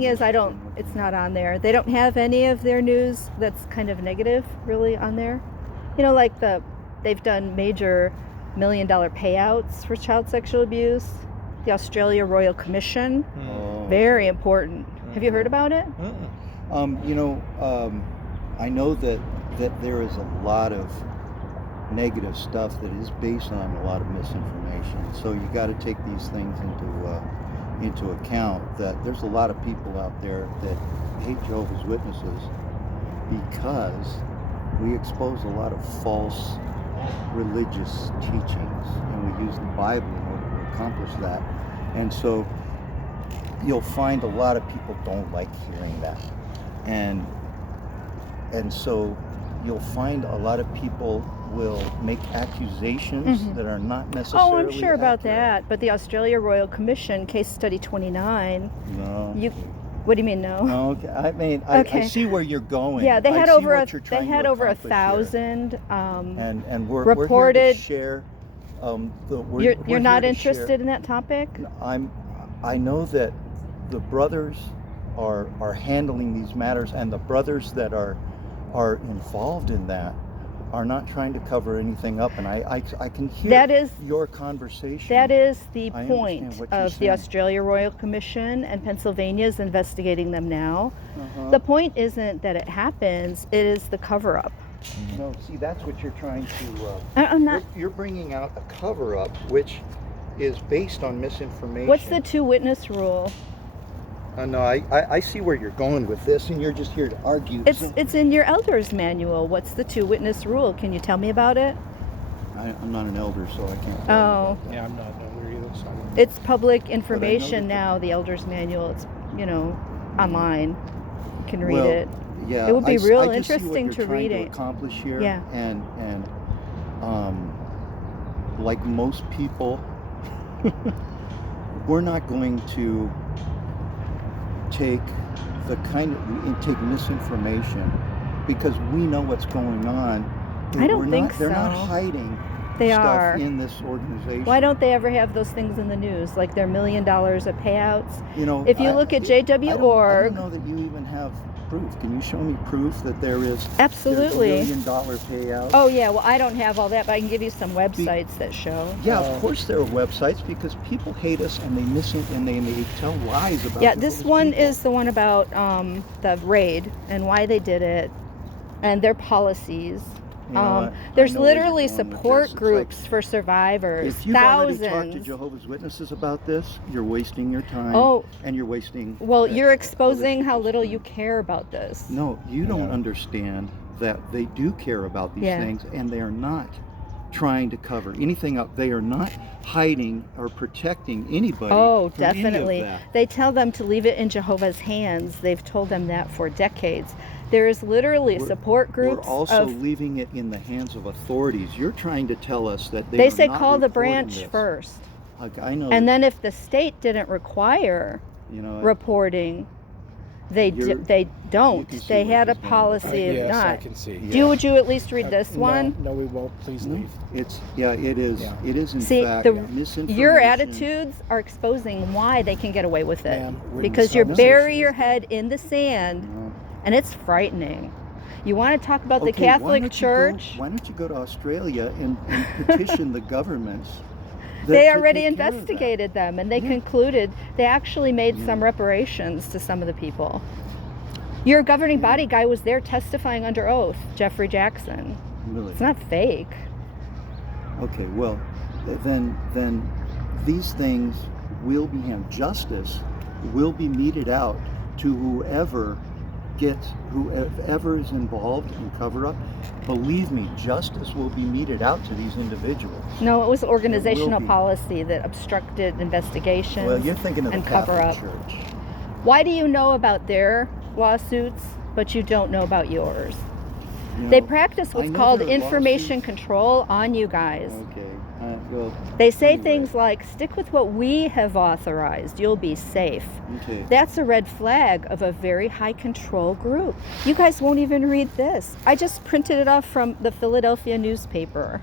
thing is, it's not on there. They don't have any of their news that's kind of negative really on there. You know, like they've done major $1 million payouts for child sexual abuse. The Australia Royal Commission, very important. Have you heard about it? I know that there is a lot of negative stuff that is based on a lot of misinformation. So you got to take these things into account, that there's a lot of people out there that hate Jehovah's Witnesses because we expose a lot of false religious teachings, and we use the Bible in order to accomplish that. And so you'll find a lot of people don't like hearing that, and so you'll find a lot of people will make accusations that are not necessarily I'm sure about accurate. that. But the Australia Royal Commission, case study 29. No. What do you mean no? No, okay. I mean, I see where you're going. Yeah, they had I see over what you're trying to over accomplish 1,000 here. And we're reported. here to share. You're not interested in that topic? I know that the brothers are handling these matters, and the brothers that are involved in that are not trying to cover anything up, and I can hear your conversation. That is the point of the Australia Royal Commission, and Pennsylvania is investigating them now. The point isn't that it happens, it is the cover-up. No, see, that's what you're trying to... I'm not... You're bringing out a cover-up, which is based on misinformation. What's the two-witness rule? No, I see where you're going with this, and you're just here to argue. It's in your elder's manual. What's the two-witness rule? Can you tell me about it? I'm not an elder, so I can't. Oh. Yeah, I'm not an elder either. So it's public information now, the elder's manual. It's, online. You can read it. Yeah, it would be real I just interesting see what to read you're it. trying to accomplish here. Yeah. And like most people, we're not going to take take misinformation because we know what's going on. I don't think so. They're not hiding stuff in this organization. Why don't they ever have those things in the news, like their $1 million of payouts? If you look at JW.org, I don't know that you even have proof. Can you show me proof that there is absolutely $1 million payout? Oh yeah, well I don't have all that, but I can give you some websites that show. Yeah, of course there are websites because people hate us and they tell lies about. Yeah, this one is the one about the raid and why they did it and their policies. There's literally support groups for survivors. If you've thousands. already talked to Jehovah's Witnesses about this, you're wasting your time. And you're wasting. Well, you're exposing how little you care about this. No, you don't understand that they do care about these things, and they are not trying to cover anything up. They are not hiding or protecting anybody. Oh, from any of definitely. that. They tell them to leave it in Jehovah's hands. They've told them that for decades. There is literally support groups. We're also leaving it in the hands of authorities. You're trying to tell us that they say call the branch first. I know. And then if the state didn't require reporting, they don't. They had a policy of not. I can see. Would you at least read this one? No, we won't. Please leave. It is. Yeah. It is in fact misinformation. Your attitudes are exposing why they can get away with it. Ma'am, Because you bury your head in the sand. And it's frightening. You want to talk about the Catholic Church? Why don't you go to Australia and petition the governments? They already investigated them, and they concluded they actually made some reparations to some of the people. Your governing body guy was there testifying under oath, Jeffrey Jackson. Really? It's not fake. Okay, well, then these things will be handled. Justice will be meted out to whoever is involved in cover-up. Believe me, justice will be meted out to these individuals. No, it was organizational policy that obstructed investigations. Well, you're thinking of the cover-up. Catholic Church. Why do you know about their lawsuits, but you don't know about yours? They practice what's called information control on you guys. Okay. They say things like, stick with what we have authorized, you'll be safe. Okay. That's a red flag of a very high control group. You guys won't even read this. I just printed it off from the Philadelphia newspaper.